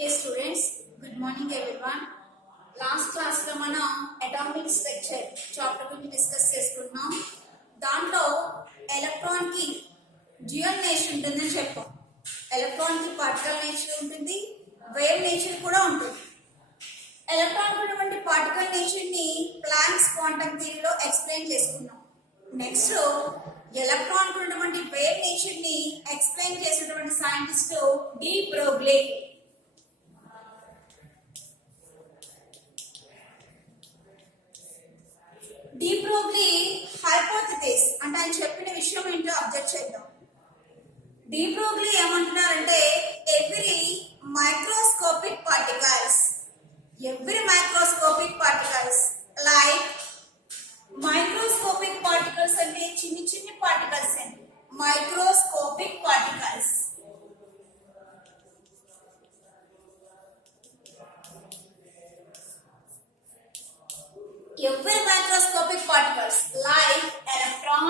Dear students, good morning everyone. Last class లో మనం atomic structure chapter గురించి డిస్కస్ చేసుకున్నాం. దాంట్లో ఎలక్ట్రాన్ కి డ్యూయల్ నేచర్ ఉంటుందని చెప్పాం. ఎలక్ట్రాన్ కి పార్టికల్ నేచర్ ఉంటుంది, వేవ్ నేచర్ కూడా ఉంటుంది. ఎలక్ట్రాన్ ఉన్నటువంటి పార్టికల్ నేచర్ ని ప్లాంక్స్ క్వాంటం థియరీలో ఎక్స్ప్లెయిన్ చేసుకున్నాం. నెక్స్ట్ ఎలక్ట్రాన్ ఉన్నటువంటి వేవ్ నేచర్ ని ఎక్స్ప్లెయిన్ చేసినటువంటి scientist de Broglie. De Broglie hypothesis అంటే ఆయన చెప్పిన విషయం ఏంటో అబ్జర్వ్ చేద్దాం. డి బ్రోగ్లీ ఏమంటున్నారంటే every microscopic particles like microscopic particles అంటే చిన్ని చిన్ని పార్టికల్స్ అండి. Microscopic particles every microscopic particles like electron,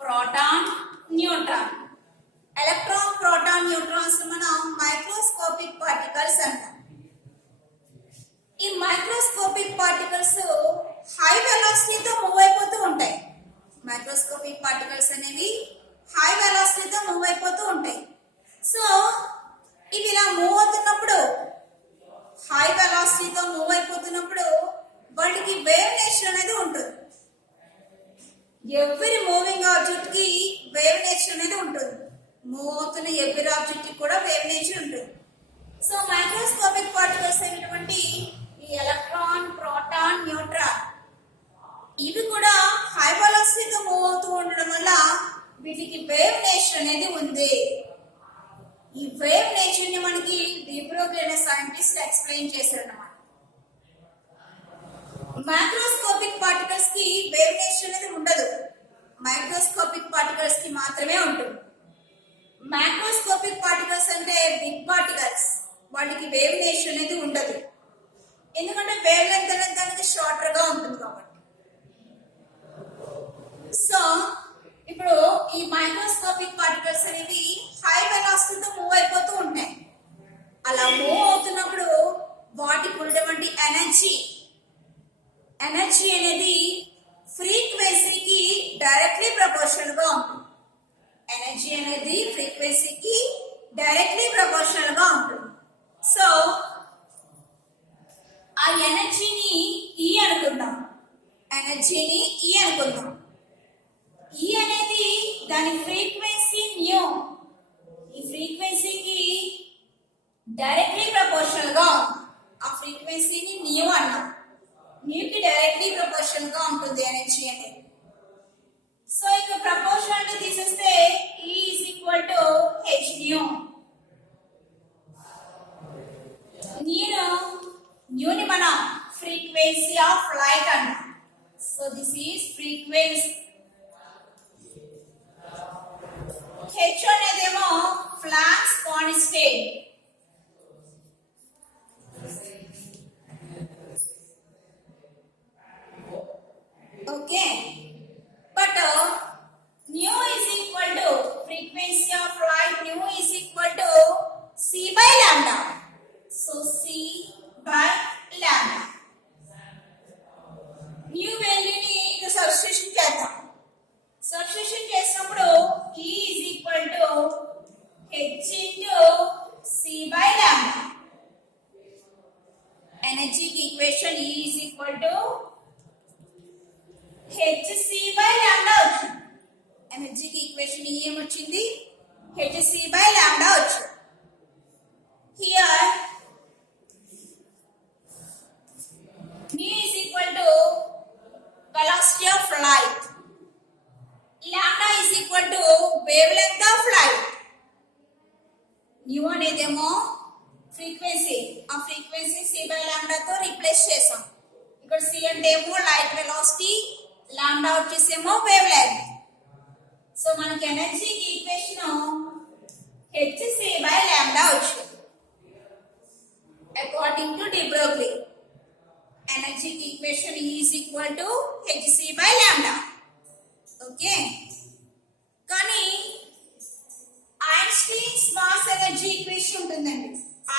proton, neutron. Electron, proton, neutrons మనం మైక్రోస్కోపిక్ పార్టికల్స్ అంటాం. ఈ మైక్రోస్కోపిక్ పార్టికల్స్ హై వెలాసిటీతో మూవ్ అయిపోతూ ఉంటాయి. మైక్రోస్కోపిక్ పార్టికల్స్ అనేవి హై వెలాసిటీతో మూవ్ అయిపోతూ ఉంటాయి. సో ఇవి ఇలా మూవ్ అవుతున్నప్పుడు, హై వెలాసిటీతో మూవ్ అయిపోతున్నప్పుడు వాటికి వేవ్ నేచర్ అనేది ఉంటుంది. ఎవ్రీ మూవింగ్ ఆబ్జెక్ట్ కి వేవ్ నేచర్ అనేది ఉంటుంది. మూవ్ అవుతున్న ఎవ్రీ ఆబ్జెక్ట్ కి కూడా వేవ్ నేచర్ ఉంటుంది. సో మైక్రోస్కోపిక్ పార్టికల్స్ అయినటువంటి ఈ ఎలక్ట్రాన్, ప్రోటాన్, న్యూట్రాన్ ఇవి కూడా హై వెలాసిటీతో మూవ్ అవుతూ ఉండడం వల్ల వీటికి వేవ్ నేచర్ అనేది ఉంది. ఈ వేవ్ నేచర్ ని మనకి డి బ్రోగ్లీ అనే సైంటిస్ట్ ఎక్స్ప్లెయిన్ చేశారు అన్నమాట. మైక్రోస్కోపిక్ పార్టికల్స్ కి వేవ్ నేచర్ అనేది ఉండదు, మైక్రోస్కోపిక్ పార్టికల్స్ కి మాత్రమే ఉంటుంది. మైక్రోస్కోపిక్ పార్టికల్స్ అంటే బిగ్ పార్టికల్స్, వాటికి వేవ్ నేచర్ అనేది ఉండదు. ఎందుకంటే వేవ్ లెంత్ అనేది దానికి షార్టర్ గా ఉంటుంది కాబట్టి. సో ఇప్పుడు ఈ మైక్రోస్కోపిక్ పార్టికల్స్ అనేవి హై వెలాసిటీతో మూవ్ అయిపోతూ ఉంటాయి. అలా మూవ్ అవుతున్నప్పుడు వాటికి ఉన్నటువంటి ఎనర్జీ అనేది ఫ్రీక్వెన్సీకి డైరెక్ట్లీ ప్రపోర్షనల్ గా ఉంటుంది. ఎనర్జీ అనేది ఫ్రీక్వెన్సీకి డైరెక్ట్లీ ప్రపోర్షనల్ గా ఉంటుంది. సో ఆ ఎనర్జీని ఈ అనుకుందాం. ఈ అనేది దాని ఫ్రీక్వెన్సీ న్యూ. ఈ ఫ్రీక్వెన్సీకి డైరెక్ట్లీ ప్రపోర్షనల్ గా ఆ ఫ్రీక్వెన్సీని న్యూ అన్నాం. న్యూకి డైరెక్ట్లీ ప్రపోర్షనల్ గా ఉంటుంది ఎనర్జీ అనేది. సో ఇక ప్రపోర్షనాలిటీ తీసేస్తే E is equal to h nu. న్యూని మనం ఫ్రీక్వెన్సీ ఆఫ్ లైట్ అన్నాం. So this is frequency. h అనేదేమో Planck's constant. Okay, but nu is equal to frequency of light. Nu is equal to c by lambda. So c by lambda. Nu value ni ఇక సబ్స్టిట్యూషన్ చేద్దాం. సబ్స్టిట్యూషన్ చేసినప్పుడు E is equal to h into c by lambda. Energy equation E is equal to hc by lambda వచ్చింది. ఎనర్జీకి ఈక్వేషన్ ఏమొచ్చింది? hc by lambda వచ్చింది. Here nu is equal to velocity of light. lambda is equal to wavelength of light. nu అనేదేమో frequency. ఆ frequency c by lambda తో replace చేసాం. ఇక్కడ c అంటే ఏమో లైట్ వెలాసిటీ, లాంబ్డా వచ్చేసేమో వేవ్ లెంత్. సో మనకి energy equation hc by lambda వచ్చింది. According to de Broglie energy equation E is equal to hc by lambda. Okay, కానీ Einstein's mass energy equation ఉంటుందండి.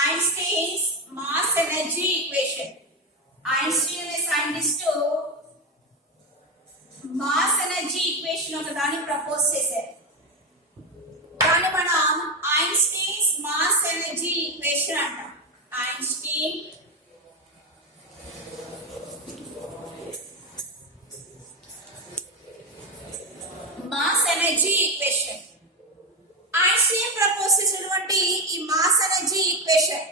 Einstein's mass energy equation. Einstein అనే scientist mass energy equation ఒక దాన్ని propose చేశారు. దాన్ని మనం Einstein's mass energy equation అంటాం. Einstein mass energy equation. Einstein propose చేసినటువంటి ఈ mass energy equation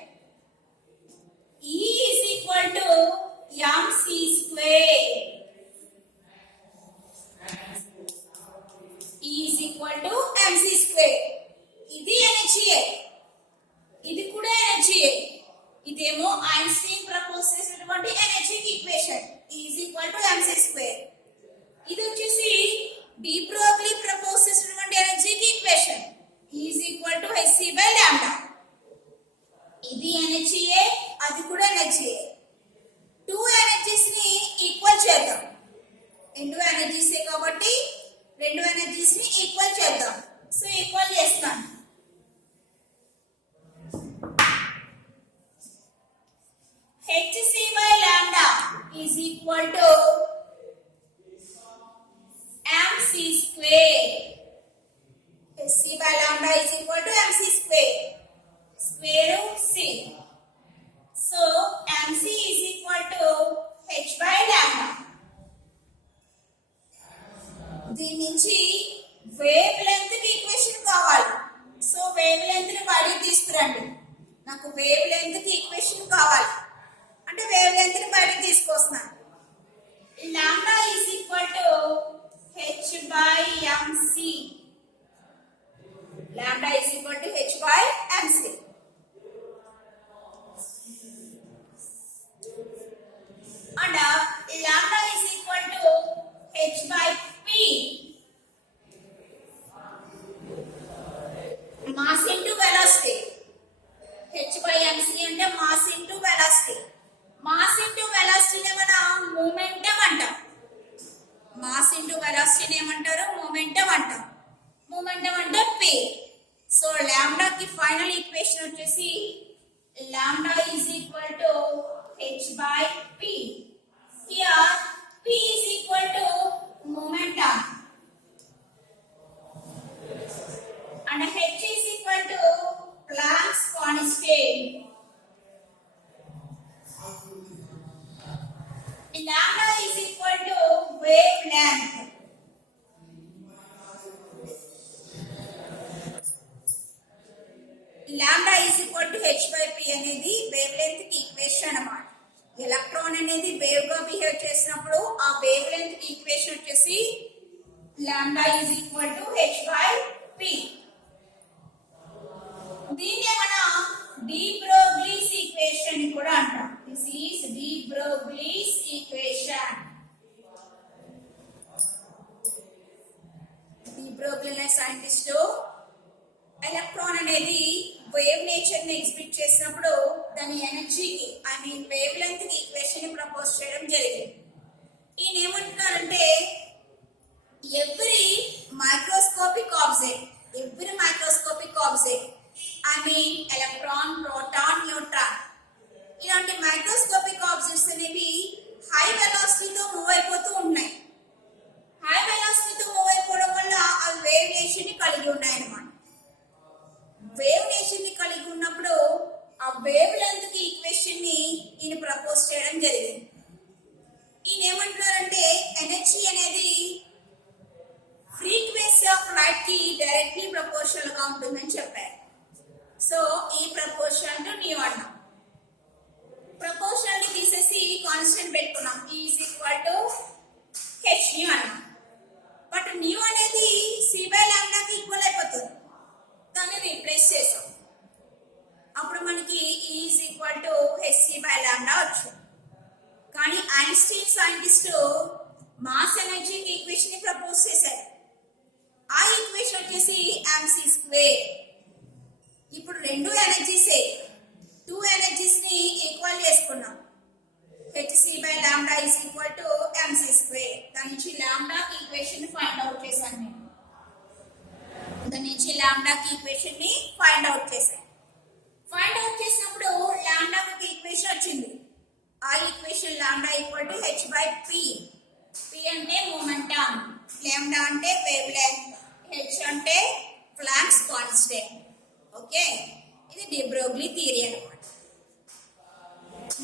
E is equal to mc square. E is equal to mc square. ఇది ఎనర్జీయే, ఇది కూడా ఎనర్జీయే. ఇదేమో ఐన్స్టీన్ ప్రపోజ్ చేసినటువంటి energy equation E is equal to mc square. ఇది వచ్చేసి డి బ్రోగ్లీ ప్రపోజ్ చేసినటువంటి energy equation E is equal to hc by lambda. ఇది ఎనర్జీయే, అది కూడా ఎనర్జీయే. టూ ఎనర్జీస్ ని ఈక్వల్ చేద్దాం. రెండు ఎనర్జీసే కాబట్టి రెండు ఎనర్జీస్ ని ఈక్వల్ చేద్దాం. సో ఈక్వల్ చేస్తాను. hc by lambda is equal to mc square. hc by lambda is equal to mc square. Square root c. So mc is equal to h by lambda. దీని నుంచి వేవ్ లెంత్ ఈక్వేషన్ కావాలి. So wave length ని బయటికి తీసుకురండి. నాకు wave length equation కావాలి అంటే wave length ని బయటికి తీసుకొస్తున్నాను. Lambda is equal to h by mc. Lambda is equal to h by mc. And lambda is equal to h by p. Mass into velocity. h by mc అంటే mass into velocity. Mass into velocity నే మనం momentum అంటాం. Mass into velocity నే ఏమంటారు? momentum అంటాం. momentum అంటే p. So lambda కి final equation వచ్చేసి lambda is equal to h by p. Here p is equal to momentum and h is equal to Planck's constant. Lambda is equal to wavelength. Lambda is equal to h by p అనేది wave length కి ఈక్వేషన్ అన్నమాట. ఎలక్ట్రాన్ అనేది వేవ్ గా బిహేవ్ చేసినప్పుడు ఆ wave length equation వచ్చేసి lambda is equal to h by p. దీన్నే మనం డి బ్రోగ్లీస్ ఈక్వేషన్ కూడా అంటాం. This is de Broglie's equation. De Broglie అనే సైంటిస్ట్ ఎలక్ట్రాన్ అనేది వేవ్ నేచర్ ని ఎగ్జిబిట్ చేసినప్పుడు దాని ఎనర్జీకి వేవ్ లెంత్ ఈక్వేషన్ ని ప్రపోజ్ చేయడం జరిగింది. ఈయన ఏమంటున్నారంటే every microscopic object electron, proton, neutron ఇలాంటి మైక్రోస్కోపిక్ ఆబ్జెక్ట్స్ అనేవి హై వెలాసిటీతో మూవ్ అయిపోతూ ఉన్నాయి. హై వెలాసిటీతో మూవ్ అయిపోవడం వల్ల అవి వేవ్ నేచర్ ని కలిగి ఉన్నాయి అన్నమాట. వేవ్ నేచర్ ని కలిగి ఉన్నప్పుడు ఆ వేవ్ లెంత్ కి ఈక్వేషన్ ని ఈయన ప్రపోజ్ చేయడం జరిగింది. ఈయన ఏమంటున్నారంటే ఎనర్జీ అనేది ఫ్రీక్వెన్సీ ఆఫ్ లైట్ కి డైరెక్ట్లీ ప్రపోర్షనల్ గా ఉంటుందని చెప్పారు. సో ఈ ప్రపోర్షనల్ టు న్యూ అన్నాం. ప్రపోర్షనల్ ని తీసేసి కాన్స్టెంట్ పెట్టుకున్నాం. E is equal to h new అన్నాం. బట్ న్యూ అనేది c by lambda కి ఈక్వల్ అయిపోతుంది. దాన్ని రీప్లేస్ చేసాం. అప్పుడు మనకి E is equal to hc by lambda వచ్చింది. కానీ Einstein scientist mass energy equation ని ప్రపోజ్ చేశారు. ఆ ఈక్వేషన్ వచ్చేసి mc స్క్వేర్. ఇప్పుడు రెండు ఎనర్జీసే, టూ ఎనర్జీస్ ని ఈక్వల్ చేసుకున్నాం. hc by lambda is equal to mc square. దాని నుంచి లాంబ్డా ఈక్వేషన్ ని ఫైండ్ అవుట్ చేశాను నేను. దాని నుంచి లాంబ్డా ఈక్వేషన్ ని ఫైండ్ అవుట్ చేశాను. ఫైండ్ అవుట్ చేసినప్పుడు ఓకే, ఇది డి బ్రోగ్లీ థియరీ అన్నమాట.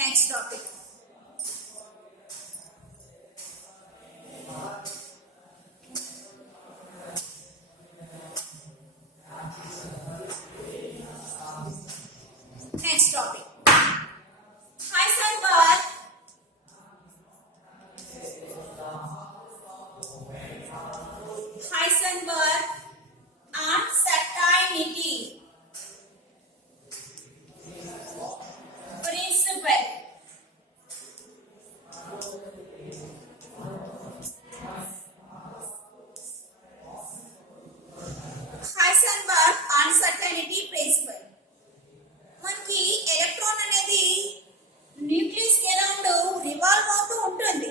Next topic, next topic Heisenberg uncertainty principle. Heisenberg uncertainty principle. మనకి ఎలక్ట్రాన్ అనేది న్యూక్లియస్ కి అరౌండ్ రివాల్వ్ అవుతూ ఉంటుంది.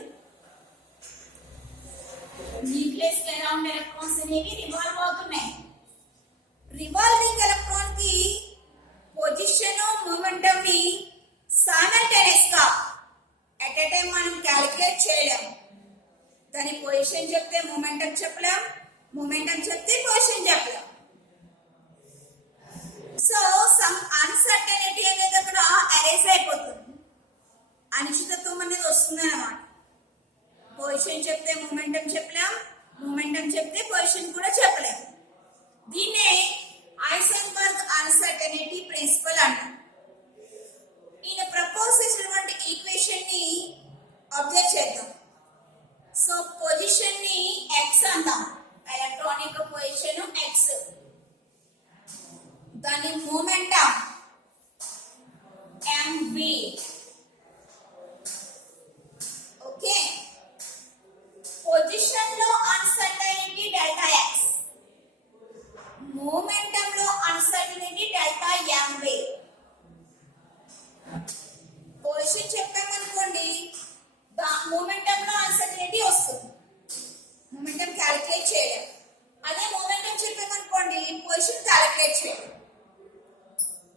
న్యూక్లియస్ కి అరౌండ్ ఎలక్ట్రాన్స్ అనేవి రివాల్వ్ అవుతున్నాయి. రివాల్వింగ్ ఎలక్ట్రాన్ కి పొజిషన్ మొమెంటం ని సైమల్టేనియస్ గా ఎట్ ఎ టైం మనం క్యాలిక్యులేట్ చేయలేం. దాని పొజిషన్ చెప్తే మొమెంటం చెప్పలేం, మొమెంటం చెప్తే పొజిషన్ చెప్పలేం. సో సమ్ అన్సర్టనిటీ అనేది అక్కడ అరైజ్ అయిపోతుంది, అనిశ్చితత్వం అనేది వస్తుంది అన్నమాట. పొజిషన్ చెప్తే మొమెంటం చెప్పలేం, మొమెంటం చెప్తే పొజిషన్ కూడా చెప్పలేం. దీన్నే హైసెన్బర్గ్ అన్సర్టనిటీ ప్రిన్సిపల్ అంటారు. ఈయన ప్రపోజ్ చేసినటువంటి ఈక్వేషన్ ని అబ్జర్వ్ చేద్దాం. సో పొజిషన్ ని x అంటాం, ఎలక్ట్రాన్ యొక్క పొజిషన్ x, దాని మొమెంటం mv. ఓకే, పొజిషన్ లో అన్సర్టనిటీ డెల్టా x, మొమెంటం లో అన్సర్టనిటీ డెల్టా mv. పొజిషన్ చెప్పామనుకోండి, మొమెంటం లో అన్సర్టనిటీ వస్తుంది, మొమెంటం క్యాలిక్యులేట్ చేయలేం. అదే మొమెంటం చెప్పామనుకోండి, పొజిషన్ క్యాలిక్యులేట్ చేయలేం.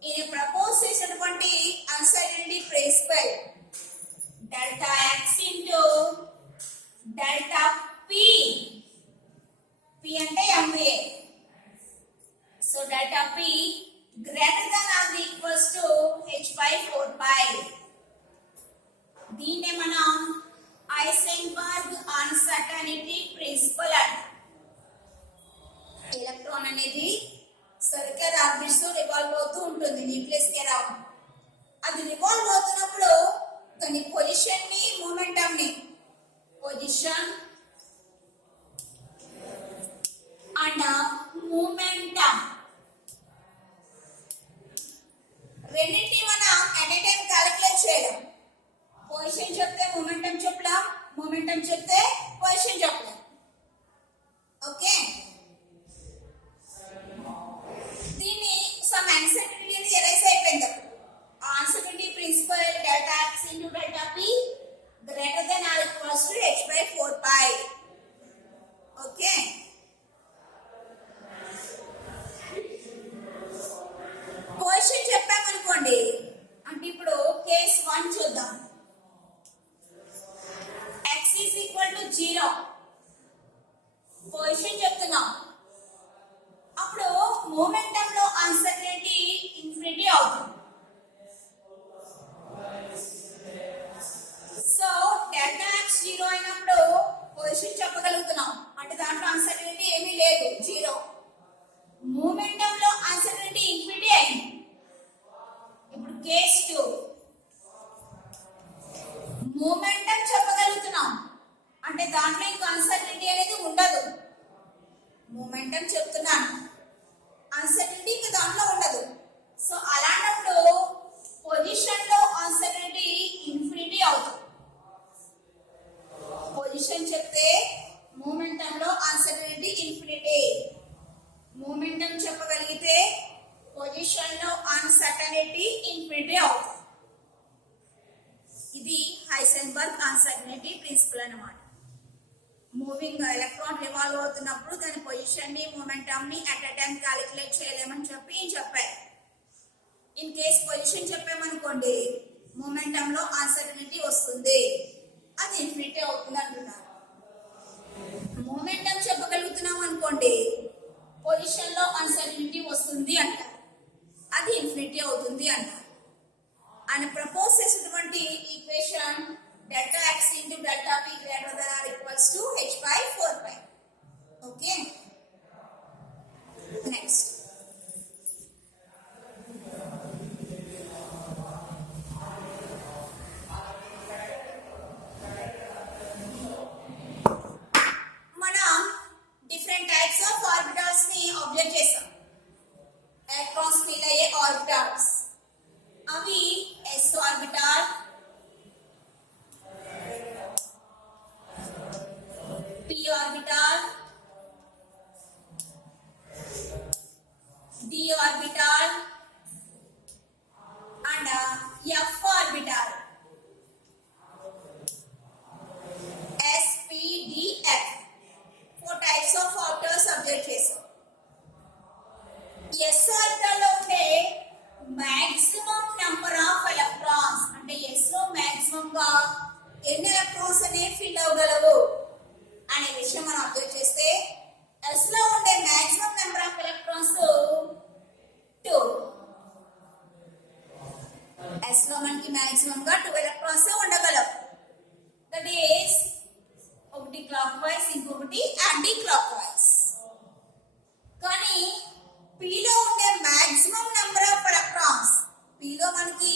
ఇది ప్రపోజ్ చేసినటువంటి uncertainty principle delta x into delta p. p అంటే mva. So delta p greater than or equals to h/4 pi. దీన్నే మనం హైసెన్బర్గ్ అన్సర్టనిటీ ప్రిన్సిపల్ అంటాం. ఎలక్ట్రాన్ అనేది సర్కిల్ ఆర్బిట్స్ రివాల్వ్ అవుతూ ఉంటుంది న్యూక్లియస్ కి అరౌండ్. అది రివాల్వ్ అవుతున్నప్పుడు దాని పొజిషన్ ని మొమెంటం ని, పొజిషన్ అండ్ మొమెంటం రెండింటిని మనం ఎట్ ఏ టైం క్యాలిక్యులేట్ చేయలేం. పొజిషన్ చెప్తే మొమెంటం చెప్పలేం, మొమెంటం చెప్తే పొజిషన్ చెప్పలేం. ఓకే, దీన్ని సమ్ అన్సర్టనిటీ అనేది ఎరైజ్ అయిపోయింది. Uncertainty principle delta x into delta p greater than or equals to h/4 pi. Okay, position చెప్పామనుకోండి, అంటే ఇప్పుడు కేస్ 1 చూద్దాం. x is equal to 0 పొజిషన్ చెప్తున్నాం. అప్పుడు మొమెంటం లో అన్సర్టనిటీ ఇన్ఫినిటీ అవుతుంది. సో డెల్టా x 0 అయినప్పుడు పొజిషన్ చెప్పగలుగుతున్నాం, అంటే దాంట్లో అన్సర్టనిటీ ఏమీ లేదు, 0. మొమెంటం లో అన్సర్టనిటీ ఇన్ఫినిటీ అయింది. ఇప్పుడు కేస్ 2 మొమెంటం చెప్పగలుగుతున్నాం, అంటే దాంట్లో ఇంకా అన్సర్టనిటీ అనేది ఉండదు. మొమెంటం చెప్తున్నాను, అన్సర్టనిటీ ఇంకా దాంట్లో ఉండదు. సో అలాంటప్పుడు పొజిషన్ లో అన్సర్టనిటీ ఇన్ఫినిటీ అవుతుంది. పొజిషన్ చెప్తే మొమెంటం లో అన్సర్టనిటీ ఇన్ఫినిటీ, మొమెంటం చెప్పగలిగితే పొజిషన్ లో అన్సర్టనిటీ ఇన్ఫినిటీ అవుతుంది. ఇది హైసెన్బర్గ్ అన్సర్టనిటీ ప్రిన్సిపల్ అన్నమాట. మూవింగ్ ఎలక్ట్రాన్ రివాల్వ్ అవుతున్నప్పుడు దాని పొజిషన్ ని మొమెంటం ని అట్ ఎ టైం క్యాలిక్యులేట్ చేయలేమని చెప్పారు. ఇన్ కేస్ పొజిషన్ చెప్పామనుకోండి, మొమెంటం లో అన్సర్టనిటీ వస్తుంది, అది ఇన్ఫినిటీ అవుతుంది అంటున్నారు. మొమెంటం చెప్పగలుగుతున్నాం అనుకోండి, పొజిషన్ లో అన్సర్టనిటీ వస్తుంది అంటారు. delta P greater than or equals to H by 4 pi. Okay. Next. మనం different types of orbitals ని observe చేసాం. Electrons fill అయ్యే orbitals. అవి s orbital, p orbital, d orbital and f orbital. S, p, d, f. 4 types of orbitals observe చేసాం. s orbital లో ఉండే maximum number of electrons అంటే s లో maximum గా ఎన్ని ఎలక్ట్రాన్స్ అనే ఫిల్ అవ్వగలవు అనే విషయం మనం అబ్జర్వ్ చేస్తే s లో ఉండే maximum number of electrons 2. s లో మనకి maximum గా 2 electrons ఉండగలవు. దట్ ఈస్ ఒకటి క్లాక్ వైస్ ఇంకొకటి యాంటీ క్లాక్ వైస్. కానీ p లో ఉండే maximum number of electrons p లో మనకి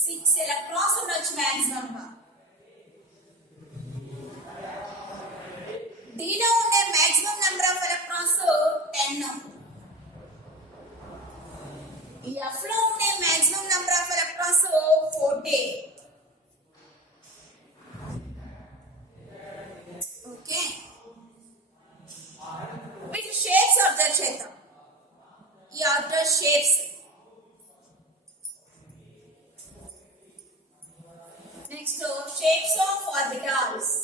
6 ఎలక్ట్రాన్స్ ఉండొచ్చు మాక్సిమం గా. d లో ఉండే maximum number of electrons 10. f లో ఉండే maximum number of electrons 40. Okay, వీటి షేప్స్ అబ్జర్వ్ చేద్దాం. ఈ order shapes. Next shapes of orbitals.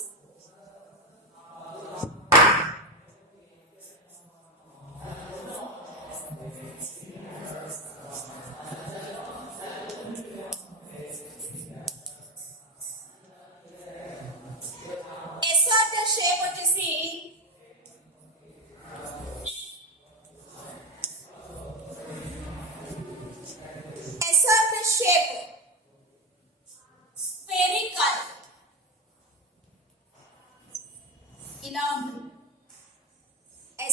S order shape వచ్చేసి shape spherical ఇలా ఉంటుంది.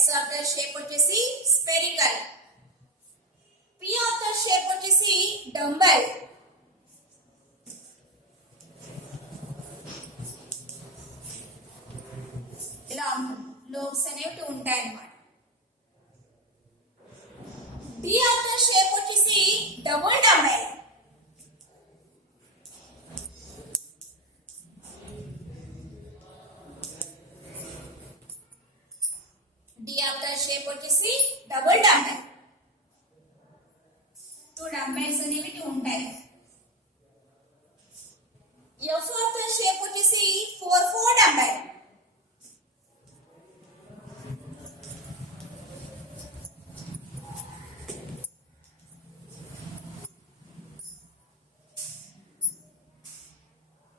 s ఆర్డర్ షేప్ వచ్చేసి స్పెరికల్. p ఆర్డర్ షేప్ వచ్చేసి డంబెల్. ఇలా ఉంటుంది. లోబ్స్ అనేవి ఉంటాయి అన్నమాట. d ఆర్డర్ షేప్ వచ్చేసి double dumbbell. d order shape వచ్చేసి డబుల్ డంబెల్. 2 డంబెల్స్ అనేవి ఉంటాయి. f ఆర్డర్ షేప్ వచ్చేసి 4 dumbbell.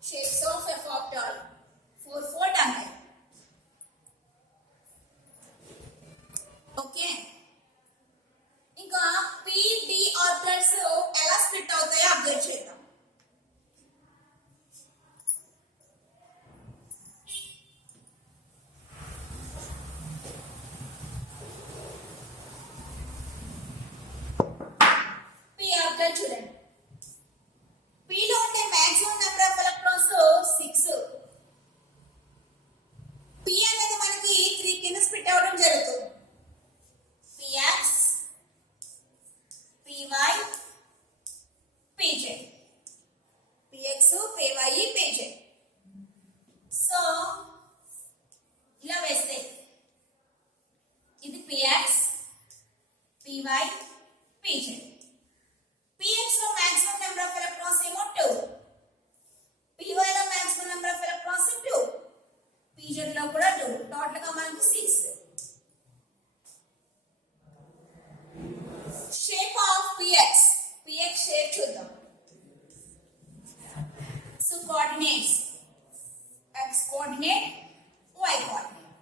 Shapes of f orbital 4 dumbbell. Okay, ఇంకా p d orbitals ఎలా స్ప్లిట్ అవుతాయో అబ్జర్వ్ చేద్దాం. p orbital చూడండి. p లో ఉండే మాక్సిమం నెంబర్ ఆఫ్ ఎలక్ట్రాన్స్ 6. p అనేది మనకి 3 కింద స్ప్లిట్ అవ్వడం జరుగుతుంది. px, py, pz. px, py, pz. So ఇలా వేస్తే ఇది px, py, pz. px లో మాక్సిమం నెంబర్ ఆఫ్ ఎలక్ట్రాన్స్ ఏమో 2. py లో maximum number of electrons 2. pz లో కూడా 2. టోటల్ గా మనకి 6. Shape of px. px shape చూద్దాం. So coordinates x coordinate, y coordinate.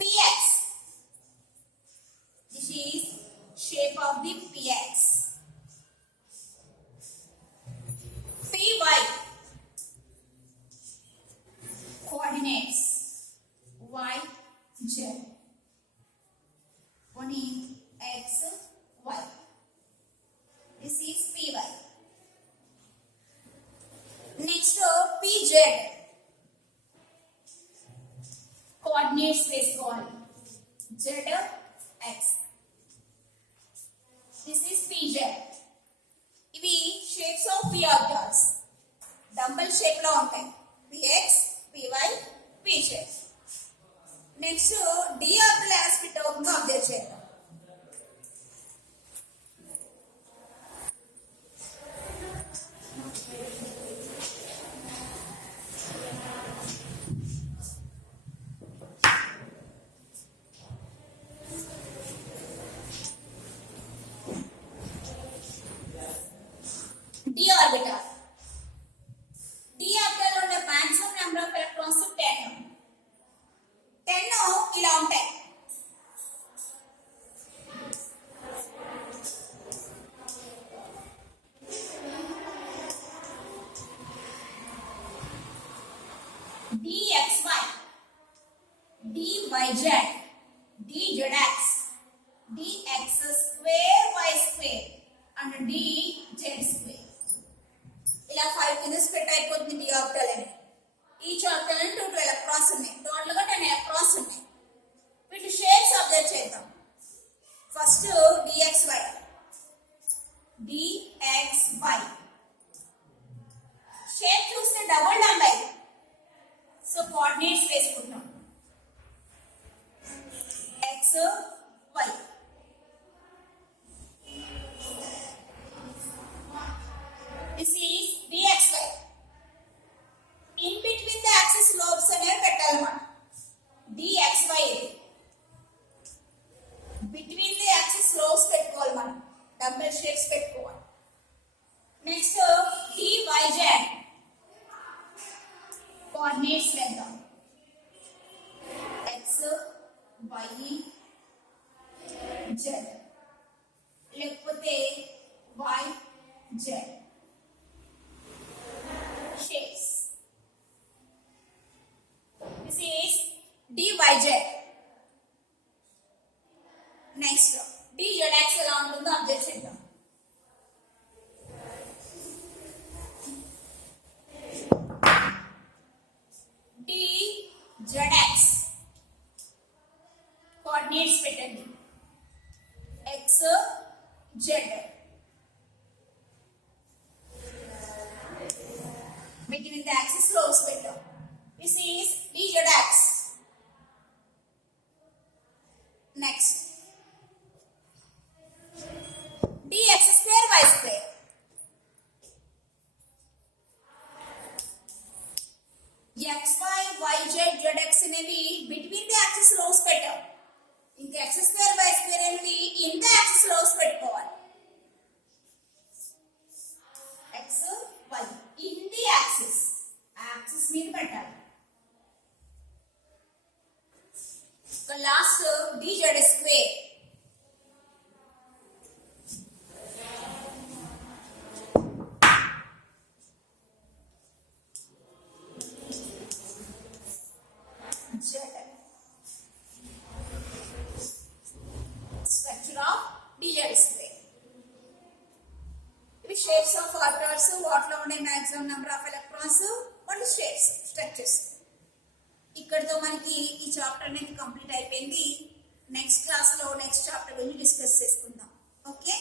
px, this is shape of the px. py, PZ coordinates వేసుకోవాలి. ZX this is PZ. ఇవి shapes of p orbitals dumbbell shape లో ఉంటాయి. px py pz. Next d orbital ఎలా స్ప్లిట్ అవుతుందో అబ్జర్వ్ చేద్దాం. d orbital లో ఉన్న maximum number of electrons 10. 10 ఇలా ఉంటాయి. dxy dyz dzx dx square y square and dz square. ఇలా 5 కింద స్ప్లిట్ అయిపోతుంది d ఆర్బిటల్ అని. ఈచ్ ఆర్బిటల్ అని 2 ఎలక్ట్రాన్స్ ఉన్నాయి. టోటల్ గా 10 ఎలక్ట్రాన్స్ ఉన్నాయి. వీటి షేప్స్ అబ్జర్వ్ చేద్దాం. ఫస్ట్ dxy షేప్ చూస్తే డబుల్ డంబెల్. సో కోఆర్డినేట్స్ వేసుకుంటున్నాం. x y this is dxy. in between the axis lobes అనేవి పెట్టాలన్నమాట. dxy between the axis lobes పెట్టుకోవాలి. మనం డంబెల్ షేప్స్ పెట్టుకోవాలి. నెక్స్ట్ dyz కోఆర్డినేట్స్ వేద్దాం. x y z లేకపోతే y z shapes. This is dyz. Next dzx ఎలా ఉంటుందో అబ్జర్వ్ చేద్దాం. dzx కోఆర్డినేట్స్ పెట్టండి. x z between the axis lobes పెట్టాం. this is dzx. next dx square y square. xy yz zx అనేవి between the axis lobes పెట్టాం. ఇంకా x square y square అనేవి in the axis lobes పెట్టుకోవాలి. x y in the axis మీద పెట్టాలి. Last dz square. Structure of dz square. ఇవి shapes of orbitals. వాటిలో ఉండే మాక్సిమం నెంబర్ ఆఫ్ ఎలక్ట్రాన్స్ మరియు షేప్స్ స్ట్రక్చర్స్. ఇక్కడితో మనకి ఈ చాప్టర్ అనేది కంప్లీట్ అయిపోయింది. నెక్స్ట్ క్లాస్ లో నెక్స్ట్ చాప్టర్ గురించి డిస్కస్ చేసుకుందాం. ఓకే.